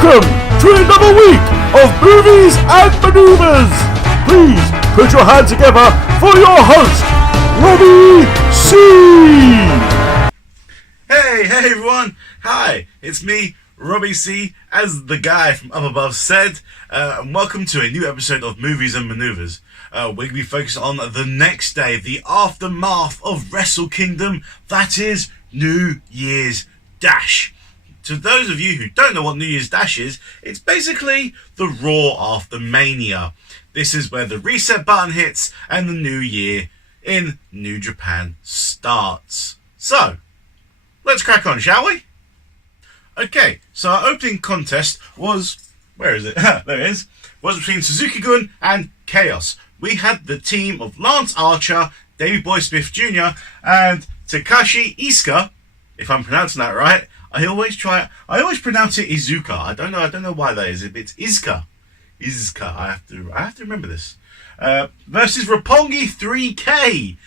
Welcome to another week of Movies and Maneuvers. Please put your hands together for your host, Robbie C. Hey everyone! Hi, it's me, Robbie C, as the guy from up above said, and welcome to a new episode of Movies and Maneuvers. We're going to be focused on the next day, the aftermath of Wrestle Kingdom, that is New Year's Dash. To those of you who don't know what New Year's Dash is, it's basically the Raw after Mania. This is where the reset button hits and the new year in New Japan starts. So, let's crack on, shall we? Okay, so our opening contest was... where is it? There it is. Was between Suzuki-gun and Chaos. We had the team of Lance Archer, Davey Boy Smith Jr. and Takashi Iizuka, if I'm pronouncing that right. I always pronounce it Izuka. I don't know why that is. It's Iizuka. I have to remember this. Versus Roppongi 3K.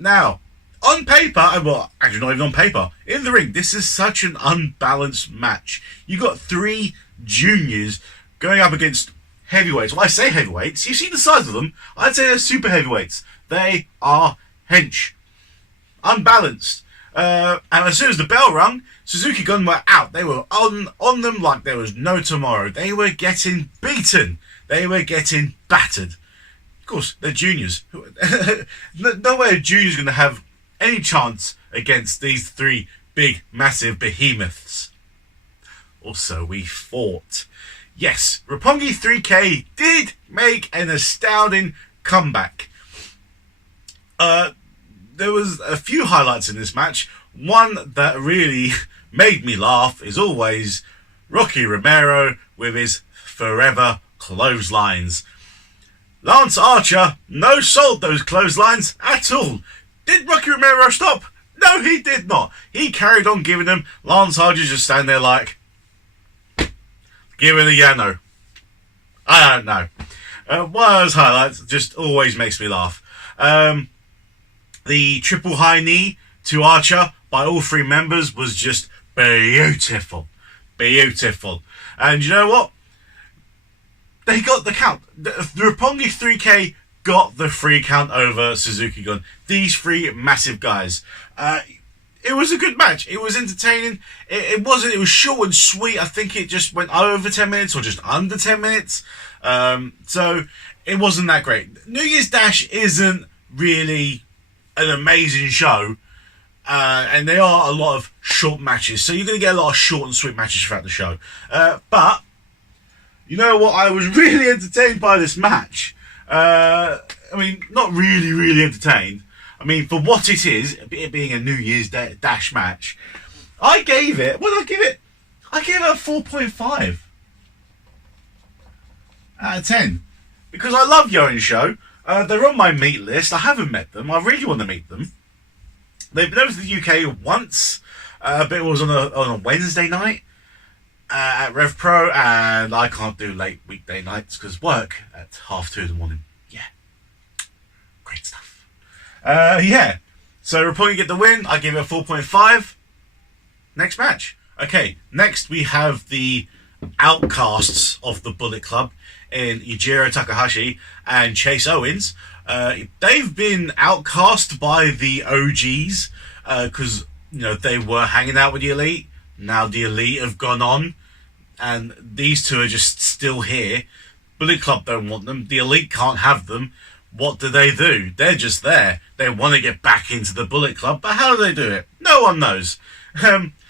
Now, on paper, well, actually not even on paper, in the ring, this is such an unbalanced match. You got three juniors going up against heavyweights. Well, I say heavyweights. You see the size of them. I'd say they're super heavyweights. They are hench. Unbalanced. And as soon as the bell rung, Suzuki-gun were out. They were on them like there was no tomorrow. They were getting beaten. They were getting battered. Of course, they're juniors. No way a junior's going to have any chance against these three big, massive behemoths. Also, we fought. Yes, Roppongi 3K did make an astounding comeback. There was a few highlights in this match. One that really made me laugh is always Rocky Romero with his forever clotheslines. Lance Archer no sold those clotheslines at all. Did Rocky Romero stop? No, he did not. He carried on giving them. Lance Archer just standing there like, give it a Yano. I don't know. One of those highlights just always makes me laugh. The triple high knee to Archer by all three members was just beautiful. Beautiful. And you know what? They got the count. The Roppongi 3K got the free count over Suzuki-gun. These three massive guys. It was a good match. It was entertaining. It was short and sweet. I think it just went over 10 minutes or just under 10 minutes. So it wasn't that great. New Year's Dash isn't really an amazing show. And they are a lot of short matches. So you're going to get a lot of short and sweet matches throughout the show. But, you know what? I was really entertained by this match. I mean, not really entertained. I mean, for what it is, it being a New Year's Dash match, I gave it... what did I give it? I gave it a 4.5 out of 10. Because I love Yo and Show. They're on my meet list. I haven't met them. I really want to meet them. They've been over to the UK once, but it was on a Wednesday night at Rev Pro, and I can't do late weekday nights because work at 2:30 in the morning. Yeah, great stuff. Yeah, so Roppongi get the win. I give it a 4.5. Next match. Okay, next we have the outcasts of the Bullet Club in Yujiro Takahashi and Chase Owens. They've been outcast by the OGs because they were hanging out with the Elite. Now the Elite have gone on, and these two are just still here. Bullet Club don't want them. The Elite can't have them. What do? They're just there. They want to get back into the Bullet Club, but how do they do it? No one knows.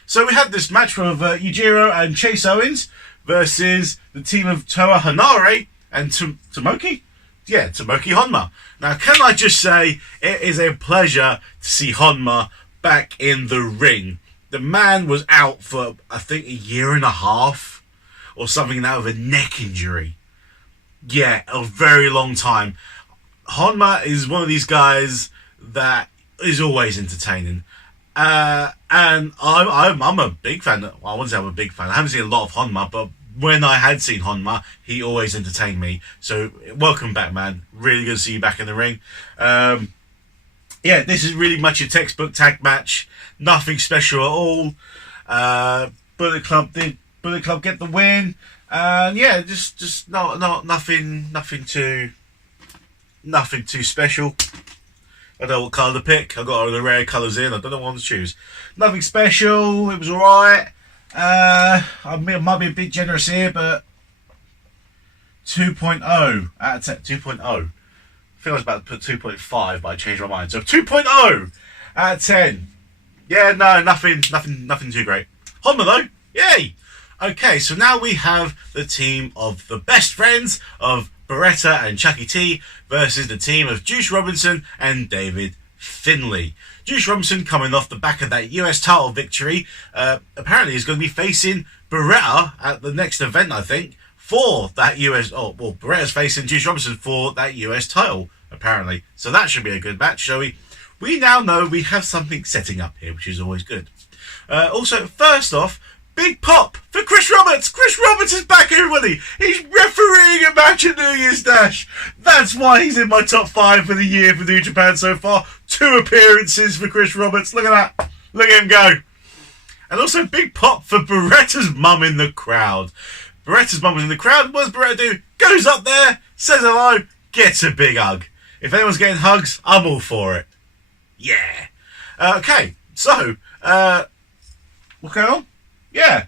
So we had this match of Yujiro and Chase Owens versus the team of Toa Hanare and Tomoki? Yeah, Tomoki Honma. Now, can I just say, it is a pleasure to see Honma back in the ring. The man was out for, I think, a year and a half or something now with a neck injury. Yeah, a very long time. Honma is one of these guys that is always entertaining. And I'm a big fan. Well, I wouldn't say I'm a big fan. I haven't seen a lot of Honma, but when I had seen Honma, he always entertained me. So, welcome back, man. Really good to see you back in the ring. Yeah, this is really much a textbook tag match. Nothing special at all. Bullet Club did Bullet Club get the win. And yeah, just nothing too special. I don't know what colour to pick. I got all the rare colours in. I don't know what to choose. Nothing special. It was alright. I might be a bit generous here, but 2.0 out of 10. 2.0. I think I was about to put 2.5, but I changed my mind. So 2.0 out of 10. Yeah, no, nothing too great. Honma though, yay! Okay, so now we have the team of the best friends of Beretta and Chucky T versus the team of Juice Robinson and David Finlay. Juice Robinson, coming off the back of that US title victory, apparently is going to be facing Beretta at the next event, I think, for that US... Oh, well, Beretta's facing Juice Robinson for that US title, apparently. So that should be a good match, shall we? We now know we have something setting up here, which is always good. Also, first off, big pop for Chris Roberts. Chris Roberts is back, everybody. He's refereeing a match at New Year's Dash. That's why he's in my top 5 for the year for New Japan so far. 2 appearances for Chris Roberts. Look at that. Look at him go. And also big pop for Beretta's mum in the crowd. Beretta's mum was in the crowd. What does Beretta do? Goes up there, says hello, gets a big hug. If anyone's getting hugs, I'm all for it. Yeah. Okay, so, what's going on? Yeah.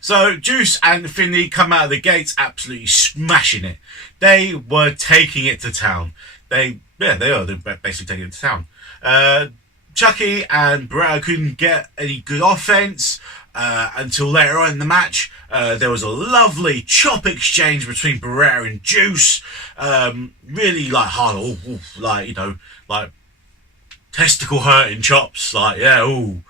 So Juice and Finlay come out of the gates absolutely smashing it. They were taking it to town. They are basically taking it to town. Chucky and Beretta couldn't get any good offense until later on in the match. There was a lovely chop exchange between Beretta and Juice. Really like hard, like, you know, like testicle hurting chops. Like, yeah, ooh.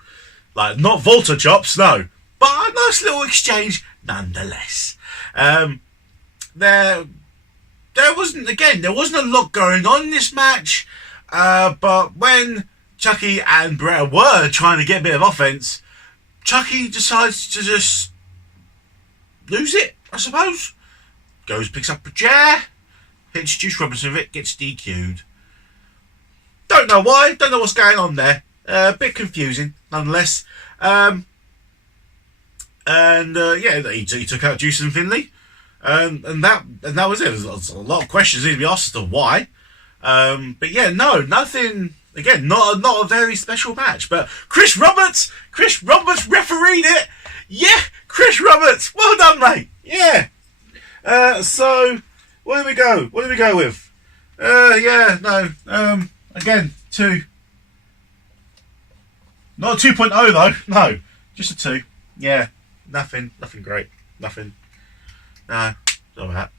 Like, not Volta chops, no. But a nice little exchange nonetheless. There wasn't a lot going on in this match. But when Chucky and Beretta were trying to get a bit of offense, Chucky decides to just lose it, I suppose. Goes, picks up a chair, hits Juice Robinson with it, gets DQ'd. Don't know why, don't know what's going on there. A bit confusing, nonetheless. Yeah, he took out Juice and Finlay, and that was it. There's a lot of questions need to be asked as to why. But yeah, no, nothing. Again, not a very special match. But Chris Roberts refereed it. Yeah, Chris Roberts, well done, mate. Yeah. So what do we go? What do we go with? Again, 2. Not a 2.0 though. No, just a 2. Yeah, nothing great. Nothing. No, not that.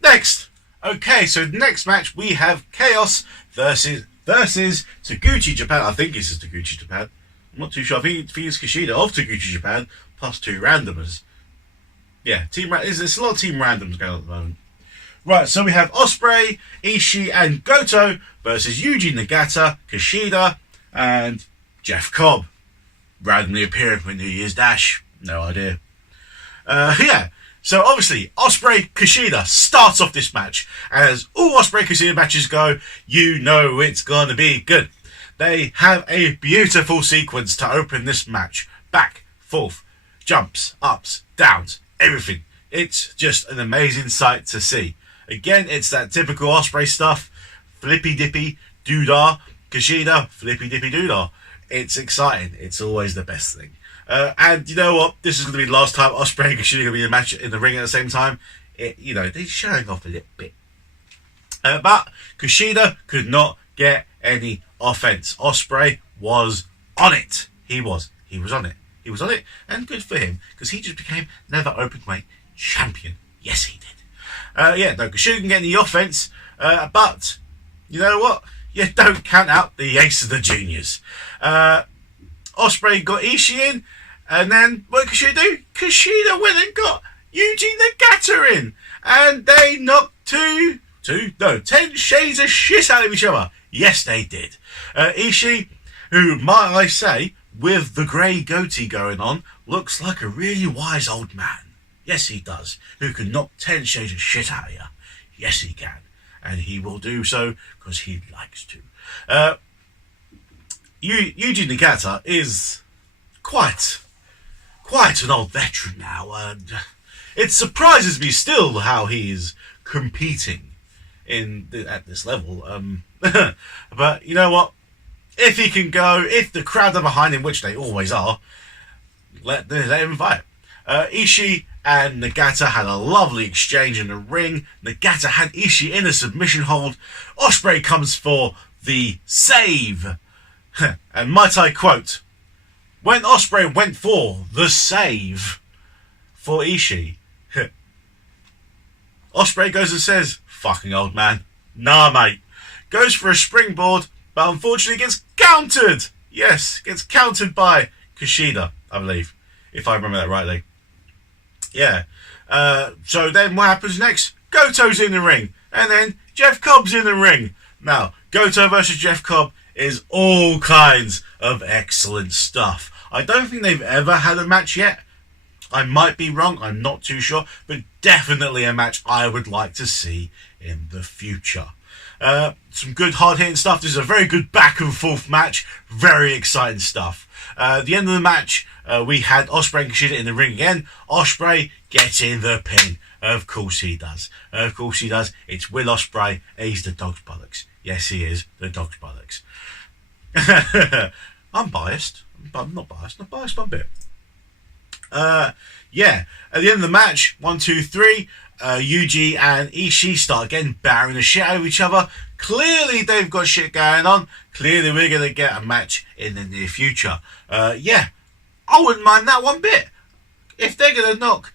Next. Okay, so next match we have Chaos versus Taguchi Japan. I think this is Taguchi Japan. I'm not too sure. I think it's Kushida of Taguchi Japan plus 2 randomers. Yeah, there's a lot of team randoms going on at the moment. Right, so we have Ospreay, Ishii, and Goto versus Yuji Nagata, Kushida, and Jeff Cobb. Randomly appearing for New Year's Dash. No idea. Yeah. So obviously, Ospreay Kushida starts off this match. As all Ospreay Kushida matches go, you know it's going to be good. They have a beautiful sequence to open this match. Back, forth, jumps, ups, downs, everything. It's just an amazing sight to see. Again, it's that typical Ospreay stuff. Flippy dippy doodah. Kushida, flippy dippy doodah. It's exciting. It's always the best thing. And you know what? This is going to be the last time Ospreay and Kushida are going to be in a match in the ring at the same time. They're showing off a little bit. But Kushida could not get any offense. Ospreay was on it. He was on it. He was on it. And good for him, because he just became Never Openweight champion. Yes, he did. Kushida can get any offense. But you know what? You don't count out the ace of the juniors. Ospreay got Ishii in, and then what did Kushida do? Kushida went and got Yuji Nagata in, and they knocked 10 shades of shit out of each other. Yes, they did. Ishii, who, might I say, with the grey goatee going on, looks like a really wise old man. Yes, he does. Who can knock 10 shades of shit out of you. Yes, he can. And he will do so because he likes to. Yuji Nagata is quite quite an old veteran now, and it surprises me still how he is competing at this level. But you know what? If he can go, if the crowd are behind him, which they always are, let him fight. Ishii and Nagata had a lovely exchange in the ring. Nagata had Ishii in a submission hold. Ospreay comes for the save. And might I quote, when Ospreay went for the save for Ishii, Ospreay goes and says, "Fucking old man. Nah, mate." Goes for a springboard, but unfortunately gets countered. Yes, gets countered by Kushida, I believe, if I remember that rightly. Yeah. So then what happens next? Goto's in the ring. And then Jeff Cobb's in the ring. Now, Goto versus Jeff Cobb is all kinds of excellent stuff. I don't think they've ever had a match yet. I might be wrong, I'm not too sure, but definitely a match I would like to see in the future. Some good hard-hitting stuff. This is a very good back-and-forth match. Very exciting stuff. At the end of the match, we had Ospreay and Kushida in the ring again. Ospreay gets in the pin. Of course he does. Of course he does. It's Will Ospreay. He's the dog's bollocks. Yes, he is the dog's bollocks. I'm biased. I'm not biased. Not biased one bit. Yeah. At the end of the match, 1, 2, 3, Yuji and Ishii start again battering the shit out of each other. Clearly they've got shit going on. Clearly we're going to get a match in the near future. Yeah. I wouldn't mind that one bit. If they're going to knock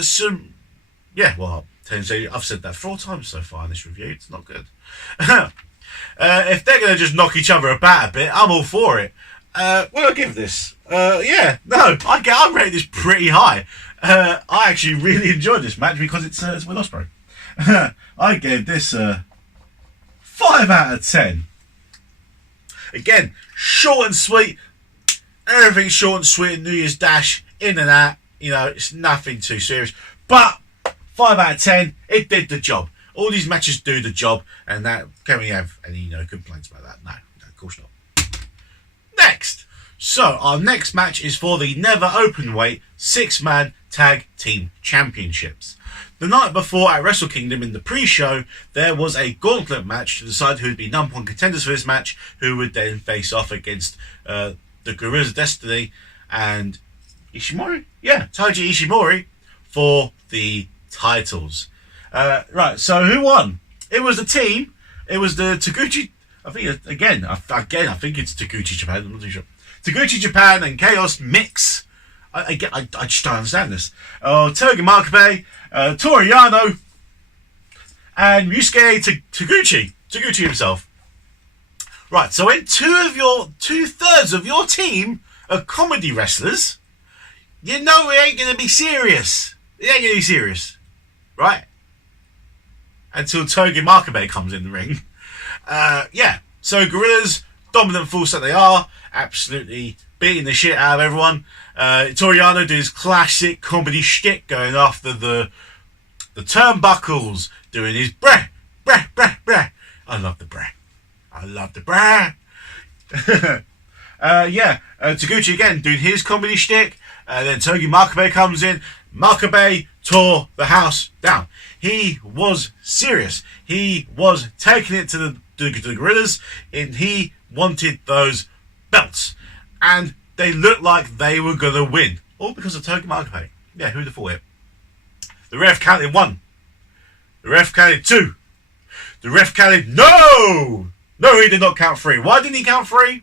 some... Yeah, well, I've said that 4 times so far in this review. It's not good. If they're going to just knock each other about a bit, I'm all for it. What do I give this? Yeah, no, I rate this pretty high. I actually really enjoyed this match because it's Will Ospreay. I gave this 5 out of 10. Again, short and sweet. Everything's short and sweet in New Year's Dash, in and out. You know, it's nothing too serious. But 5 out of 10, it did the job. All these matches do the job, and that can we have any complaints about that? No, of course not. Next, so our next match is for the Never Openweight 6-man Tag Team Championships. The night before at Wrestle Kingdom in the pre-show, there was a gauntlet match to decide who would be number 1 contenders for this match, who would then face off against the Guerrillas of Destiny and Ishimori? Yeah, Taiji Ishimori for the titles. Right, so who won? It was the team. It was the Taguchi. I think it's Taguchi Japan. I'm not too sure. Taguchi Japan and Chaos Mix. I just don't understand this. Togi Makabe, Toru Yano, and Yusuke Taguchi himself. Right, so when 2/3 of your team are comedy wrestlers, you know it ain't gonna be serious. It ain't gonna be serious, right? Until Togi Makabe comes in the ring. Yeah, so Gorillas, dominant force that they are, absolutely beating the shit out of everyone. Toru Yano doing his classic comedy shtick, going after the turnbuckles, doing his breh, breh, breh, breh. I love the breh. I love the breh. Yeah, Taguchi again doing his comedy shtick. Then Togi Makabe comes in. Makabe tore the house down. He was serious. He was taking it to the Gorillas, and he wanted those belts. And they looked like they were going to win. All because of Togi Makabe. Yeah, who'd have thought it? The ref counted 1. The ref counted 2. The ref counted... No! No, he did not count 3. Why didn't he count 3?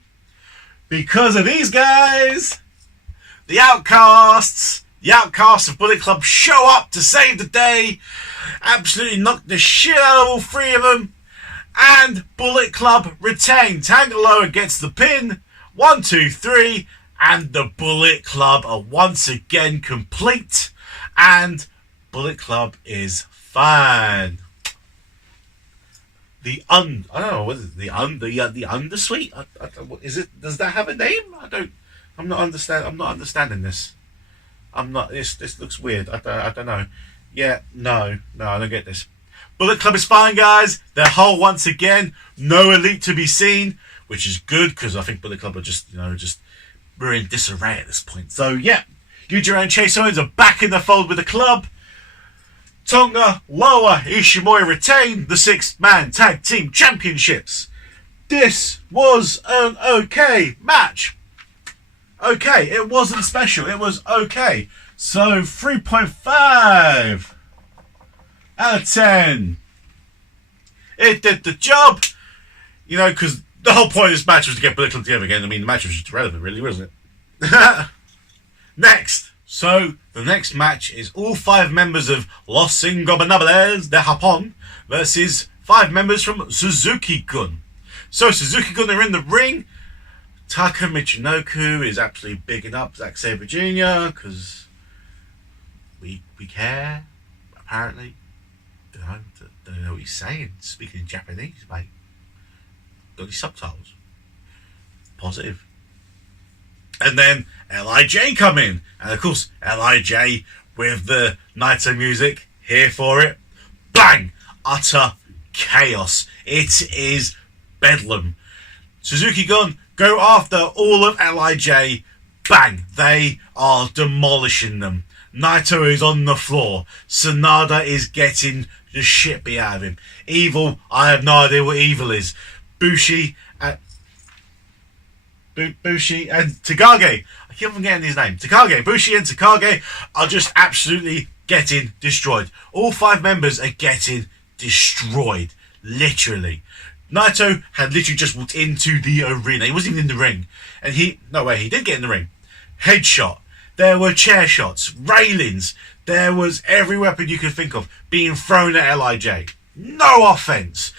Because of these guys. The Outcasts. The Outcasts of Bullet Club show up to save the day. Absolutely knock the shit out of all 3 of them. And Bullet Club retain. Tanga Loa gets the pin. 1, 2, 3. And the Bullet Club are once again complete. And Bullet Club is fine. I don't know, what is it? The Undersuite? Is it? Does that have a name? I'm not understanding this. This looks weird. I don't know. Yeah, no, I don't get this. Bullet Club is fine, guys. They're whole once again. No Elite to be seen, which is good because I think Bullet Club are just we're in disarray at this point. So yeah, Yujiro and Chase Owens are back in the fold with the club. Tonga, Loa, Ishimori retain the 6-man tag team championships. This was an okay match. Okay, it wasn't special. It was okay. So 3.5 out of 10. It did the job. You know, because the whole point of this match was to get Bullet Club together again. I mean, the match was just irrelevant, really, wasn't it? Next. So, the next match is all 5 members of Los Ingobernables de Japón versus 5 members from Suzuki-gun. So, Suzuki-gun are in the ring. Taka Michinoku is absolutely bigging up Zack Sabre Jr. because we care, apparently. Don't know what he's saying. Speaking in Japanese, mate. Got these subtitles. Positive. And then LIJ come in. And of course, LIJ with the Naito music. Here for it. Bang! Utter chaos. It is bedlam. Suzuki-gun go after all of LIJ. Bang! They are demolishing them. Naito is on the floor. Sanada is getting the shit beat out of him. Evil, I have no idea what evil is. Bushi and Takagi. I keep on getting his name. Takagi, Bushi and Takagi are just absolutely getting destroyed. All 5 members are getting destroyed. Literally. Naito had literally just walked into the arena. He wasn't even in the ring. And he did get in the ring. Headshot. There were chair shots, railings. There was every weapon you could think of being thrown at LIJ. No offense.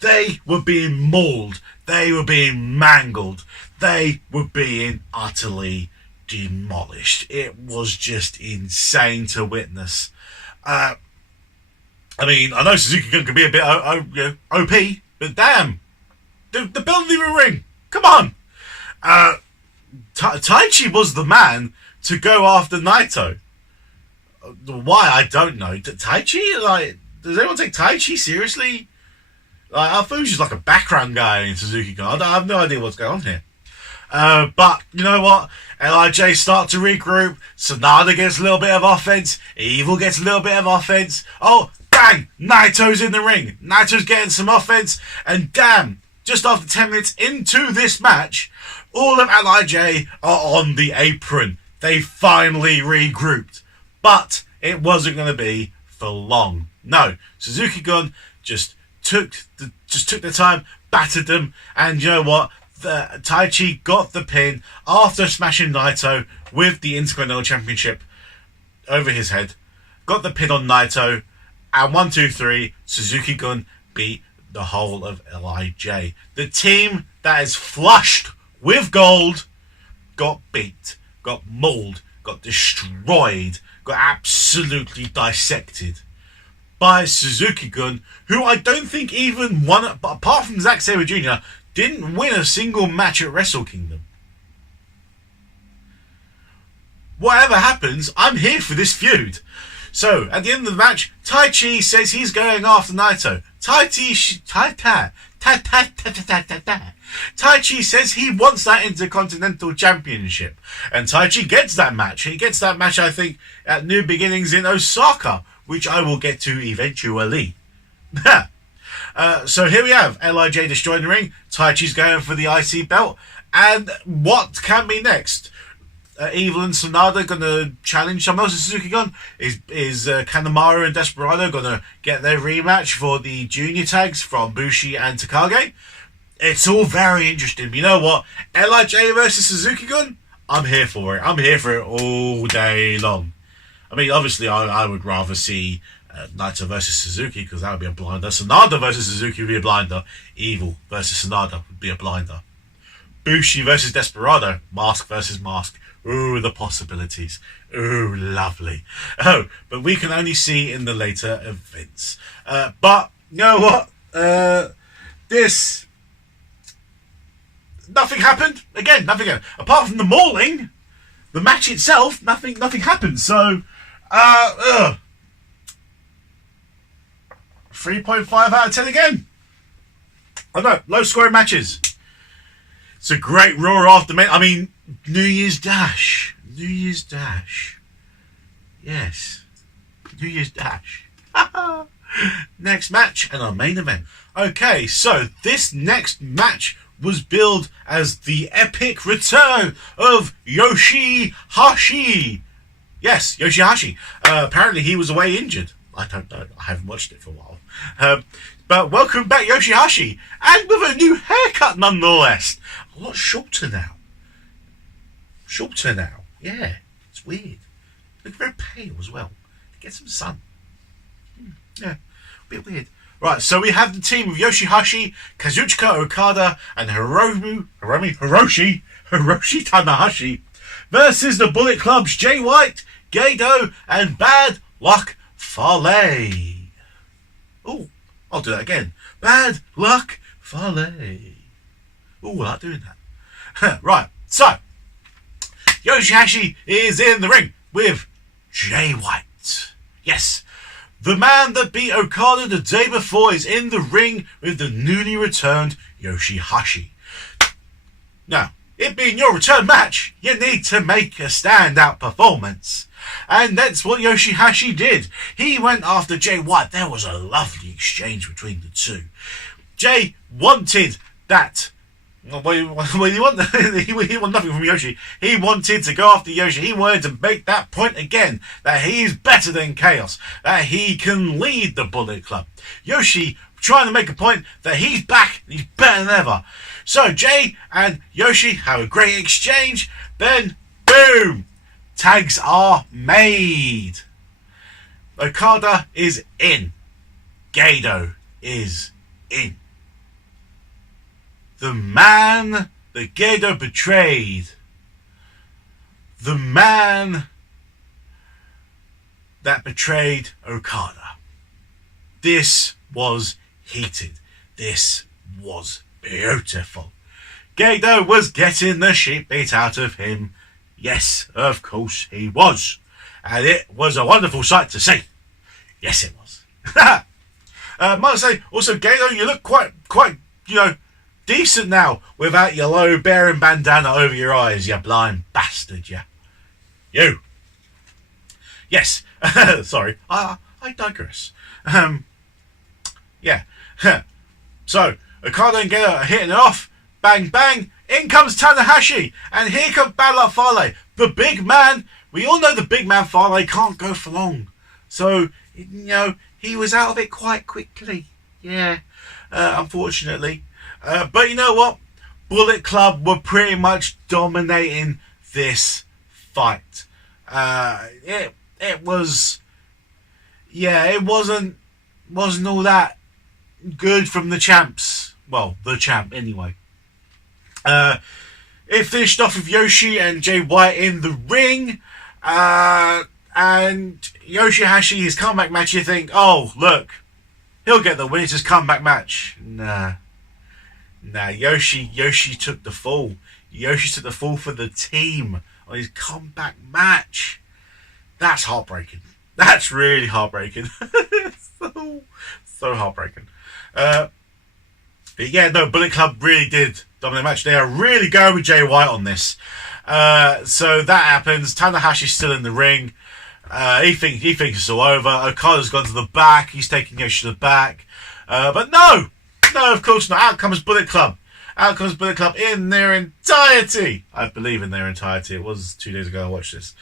They were being mauled. They were being mangled. They were being utterly demolished. It was just insane to witness. I mean, I know Suzuki-gun can be a bit OP, but damn, the bell didn't even ring. Come on. Taichi was the man to go after Naito. Why, I don't know. Taichi? Like, does anyone take Taichi seriously? Like, I thought he was just like a background guy in Suzuki-gun. I have no idea what's going on here. But, you know what? LIJ start to regroup. Sanada gets a little bit of offense. Evil gets a little bit of offense. Oh, bang! Naito's in the ring. Naito's getting some offense. And damn, just after 10 minutes into this match, all of LIJ are on the apron. They finally regrouped. But it wasn't going to be for long. No, Suzuki-gun just took their time, battered them, and you know what? Taichi got the pin after smashing Naito with the Intercontinental Championship over his head. Got the pin on Naito, and 1, 2, 3, Suzuki-gun beat the whole of LIJ. The team that is flushed with gold got beat, got mauled, got destroyed, got absolutely dissected by Suzuki-gun, who I don't think even won, apart from Zack Sabre Jr., didn't win a single match at Wrestle Kingdom. Whatever happens, I'm here for this feud. So, at the end of the match, Taichi says he's going after Naito. Taichi says he wants that Intercontinental Championship. And Taichi gets that match. He gets that match, I think, at New Beginnings in Osaka, which I will get to eventually. So here we have LIJ destroying the ring. Taichi's going for the IC belt. And what can be next? Evil and Sanada going to challenge someone else in Suzuki-gun? Is Kanemaru and Desperado going to get their rematch for the junior tags from Bushi and Takagi? It's all very interesting. You know what? LIJ versus Suzuki-gun? I'm here for it. I'm here for it all day long. I mean, obviously, I would rather see Naito versus Suzuki because that would be a blinder. Sanada versus Suzuki would be a blinder. Evil versus Sanada would be a blinder. Bushi versus Desperado. Mask versus Mask. Ooh, the possibilities. Ooh, lovely. Oh, but we can only see in the later events. But, you know what? Nothing happened. Again, nothing happened. Apart from the mauling, the match itself, nothing happened. So, 3.5 out of 10 again. I know, low scoring matches. It's a great Raw after, I mean, New Year's Dash. New Year's Dash. Yes. New Year's Dash. Next match and our main event. Okay, so this next match was billed as the epic return of Yoshihashi. Yes, Yoshihashi. Apparently he was away injured. I don't know. I haven't watched it for a while. But welcome back, Yoshihashi. And with a new haircut, nonetheless. A lot shorter now. Yeah, it's weird. Look very pale as well. Get some sun. Yeah, a bit weird. Right, so we have the team of Yoshihashi, Kazuchika Okada, and Hiroshi Tanahashi versus the Bullet Club's Jay White, Gedo, and Bad Luck Fale. Oh, I'll do that again. Bad Luck Fale. Oh, I like doing that. Right, so Yoshihashi is in the ring with Jay White. Yes, the man that beat Okada the day before is in the ring with the newly returned Yoshihashi. Now, it being your return match, you need to make a standout performance. And that's what Yoshihashi did. He went after Jay White. There was a lovely exchange between the two. Jay wanted that. Well, he wanted nothing from Yoshi. He wanted to go after Yoshi. He wanted to make that point again, that he's better than Chaos, that he can lead the Bullet Club. Yoshi trying to make a point that he's back and he's better than ever. So Jay and Yoshi have a great exchange. Then, boom, tags are made. Okada is in. Gedo is in. The man that Gedo betrayed. The man that betrayed Okada. This was heated. This was beautiful. Gedo was getting the shit beat out of him. Yes, of course he was. And it was a wonderful sight to see. Yes, it was. Might say, also, Gedo, you look quite, decent now without your low bearing bandana over your eyes, you blind bastard, you. Yes, sorry, I digress. Yeah. So, Okada and Gedo are hitting it off. Bang, bang. In comes Tanahashi. And here comes Bad Luck Fale. The big man. We all know the big man Fale can't go for long. So, he was out of it quite quickly. Yeah, unfortunately. But you know what? Bullet Club were pretty much dominating this fight. It was... Yeah, it wasn't all that good from the champs. Well, the champ anyway. It finished off with Yoshi and Jay White in the ring. And Yoshihashi, his comeback match, you think, oh, look, he'll get the win. It's his comeback match. Nah, Yoshi took the fall. Yoshi took the fall for the team on his comeback match. That's heartbreaking. That's really heartbreaking. so heartbreaking. But yeah, no, Bullet Club really did dominate the match. They are really going with Jay White on this. So that happens. Tanahashi's still in the ring. He thinks it's all over. Okada's gone to the back. He's taking Yoshi to the back. But no, of course not. Out comes Bullet Club. Out comes Bullet Club in their entirety. I believe in their entirety. It was 2 days ago I watched this.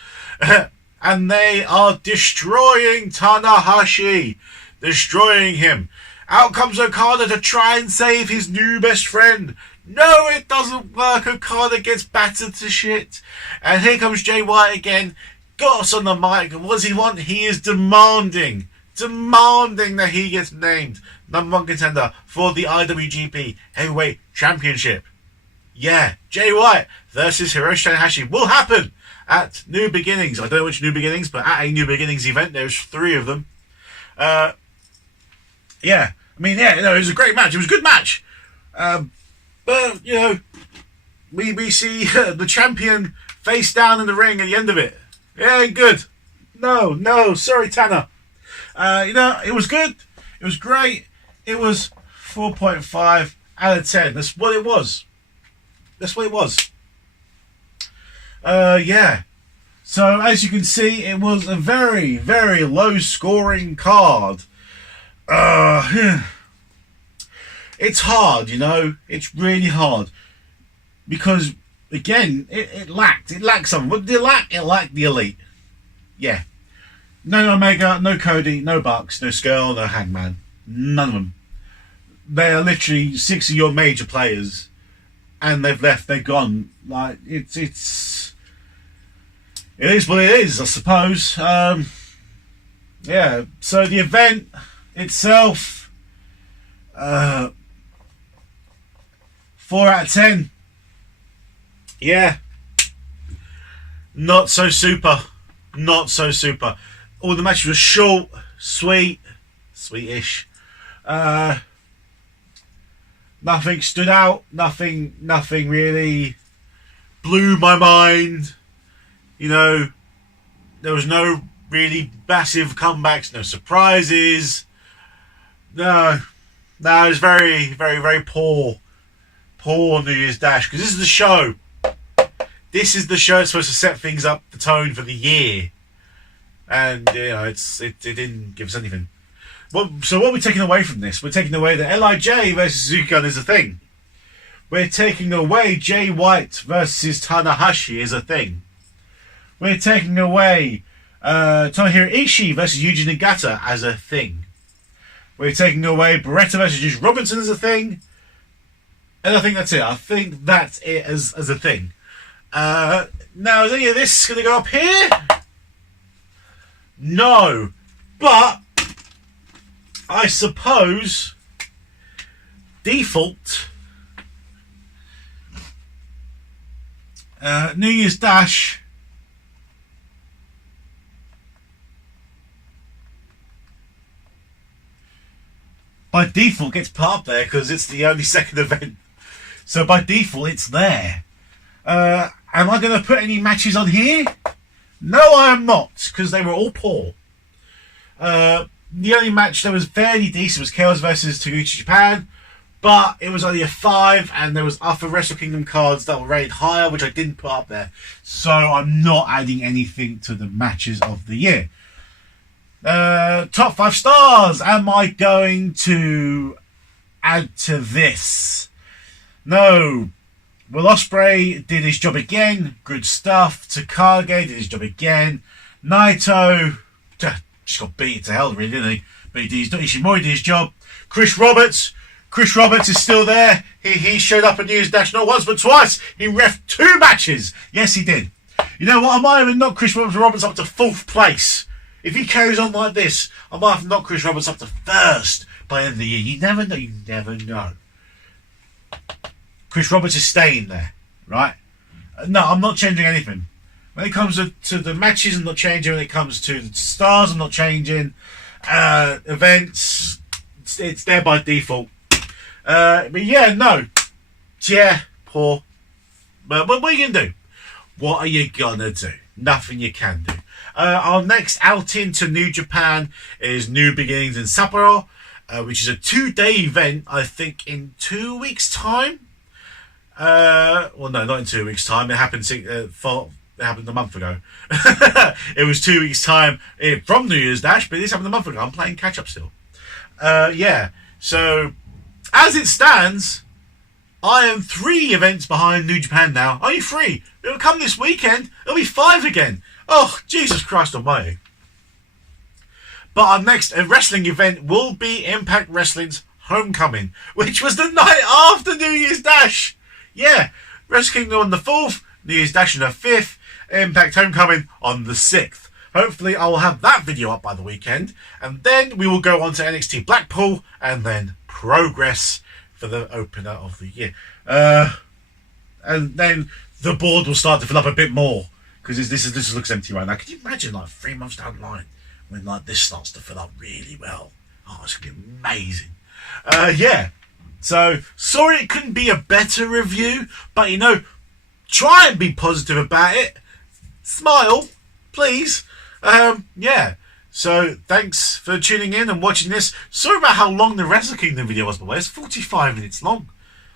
And they are destroying Tanahashi. Destroying him. Out comes Okada to try and save his new best friend. No, it doesn't work. Okada gets battered to shit. And here comes Jay White again. Got us on the mic. What does he want? He is demanding that he gets named #1 contender for the IWGP Heavyweight Championship. Yeah, Jay White versus Hiroshi Tanahashi will happen at New Beginnings. I don't know which New Beginnings, but at a New Beginnings event, there's 3 of them. Yeah, it was a great match. It was a good match. But, we see the champion face down in the ring at the end of it. Yeah, good. No, sorry, Tanner. It was good. It was great. It was 4.5 out of 10. That's what it was. Yeah. So as you can see, it was a very, very low scoring card. It's hard, you know. It's really hard because again, it lacked something. What did it lack? It lacked the Elite. Yeah. No Omega, no Cody, no Bucks, no Skrull, no Hangman. None of them. They are literally 6 of your major players, and they've left. They're gone. Like it is what it is, I suppose. Yeah. So the event itself, 4 out of 10. Yeah. Not so super. Not so super. All the matches were short, sweetish. Nothing stood out. Nothing really blew my mind. You know, there was no really massive comebacks, no surprises. No, it was very, very, very poor New Year's Dash, because this is the show. This is the show that's supposed to set things up, the tone for the year, and you know, it didn't give us anything. So what are we taking away from this? We're taking away that LIJ versus Suzuki-gun is a thing. We're taking away Jay White versus Tanahashi is a thing. We're taking away Tomohiro Ishii versus Yuji Nagata as a thing. We're taking away Beretta versus Juice Robinson as a thing. And I think that's it. I think that's it as a thing. Now, is any of this going to go up here? No. But I suppose default New Year's Dash by default gets put up there because it's the only second event. So by default it's there. Am I going to put any matches on here? No, I am not, because they were all poor. The only match that was fairly decent was Chaos versus Taguchi Japan, but it was only a 5, and there was other Wrestle Kingdom cards that were rated higher, which I didn't put up there. So I'm not adding anything to the matches of the year. Top 5 stars. Am I going to add to this? No. Will Ospreay did his job again. Good stuff. Takagi did his job again. Naito just got beat to hell, really, didn't he? But Ishimori did his job. Chris Roberts is still there. He showed up at New Year's Dash not once but twice. He reffed 2 matches. Yes, he did. You know what? I might even knock Chris Roberts up to 4th place. If he carries on like this, I might have knocked Chris Roberts up to 1st by the end of the year. You never know. You never know. Chris Roberts is staying there, right? No, I'm not changing anything. When it comes to the matches, I'm not changing. When it comes to the stars, I'm not changing. Events, it's there by default. But yeah, no. Yeah, poor. But what are you going to do? What are you going to do? Nothing you can do. Our next outing to New Japan is New Beginnings in Sapporo, which is a 2-day event, I think, in 2 weeks' time. Well, no, not in 2 weeks' time. It happened. It happened a month ago. It was 2 weeks' time from New Year's Dash, but this happened a month ago. I'm playing catch up still. Yeah. So, as it stands, I am 3 events behind New Japan now. Only 3. It'll come this weekend. It'll be 5 again. Oh, Jesus Christ Almighty! But our next wrestling event will be Impact Wrestling's Homecoming, which was the night after New Year's Dash. Yeah, Wrestle Kingdom on the 4th, New Year's Dash on the 5th, Impact Homecoming on the 6th. Hopefully I will have that video up by the weekend, and then we will go on to NXT Blackpool, and then Progress for the opener of the year. And then the board will start to fill up a bit more, because this looks empty right now. Can you imagine, like, 3 months down the line, when like this starts to fill up really well? Oh, it's going to be amazing. Yeah. So, sorry it couldn't be a better review, but, you know, try and be positive about it. Smile, please. Yeah. So, thanks for tuning in and watching this. Sorry about how long the Wrestle Kingdom video was, by the way. It's 45 minutes long.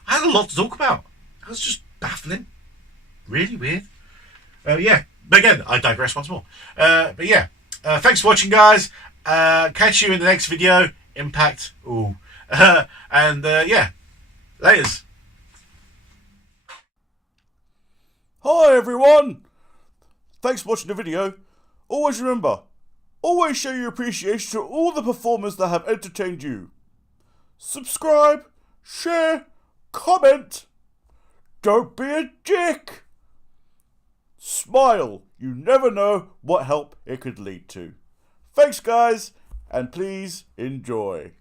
I had a lot to talk about. That was just baffling. Really weird. Yeah. But again, I digress once more. But yeah, thanks for watching, guys. Catch you in the next video. Impact. Ooh. And yeah, laters. Hi everyone! Thanks for watching the video. Always remember, always show your appreciation to all the performers that have entertained you. Subscribe, share, comment. Don't be a dick. Smile. You never know what help it could lead to. Thanks guys, and please enjoy.